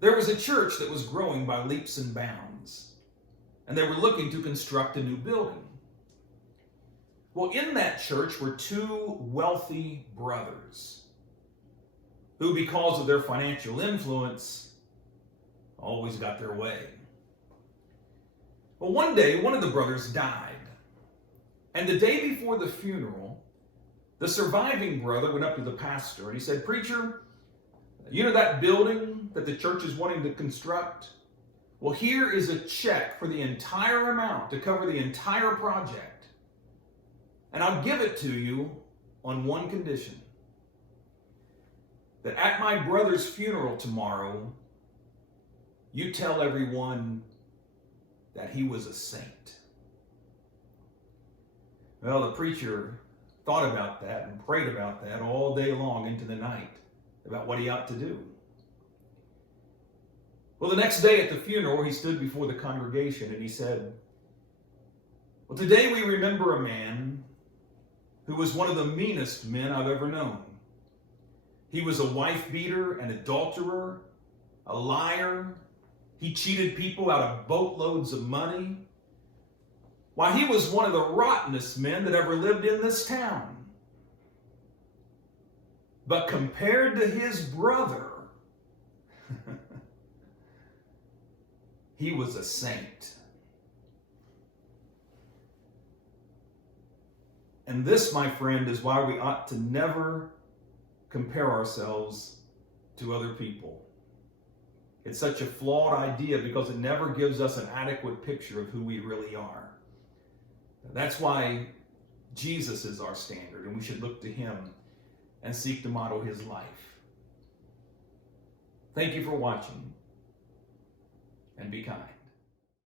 There was a church that was growing by leaps and bounds, and they were looking to construct a new building. Well, in that church were two wealthy brothers who, because of their financial influence, always got their way. Well, one day, one of the brothers died. And the day before the funeral, the surviving brother went up to the pastor and he said, "Preacher, you know that building that the church is wanting to construct? Well, here is a check for the entire amount to cover the entire project. And I'll give it to you on one condition: that at my brother's funeral tomorrow, you tell everyone that he was a saint." Well, the preacher thought about that and prayed about that all day long into the night, about what he ought to do. Well, the next day at the funeral, he stood before the congregation and he said, "Well, today we remember a man who was one of the meanest men I've ever known. He was a wife beater, an adulterer, a liar. He cheated people out of boatloads of money. Why, he was one of the rottenest men that ever lived in this town. But compared to his brother, he was a saint." And this, my friend, is why we ought to never compare ourselves to other people. It's such a flawed idea because it never gives us an adequate picture of who we really are. That's why Jesus is our standard, and we should look to him and seek to model his life. Thank you for watching, and be kind.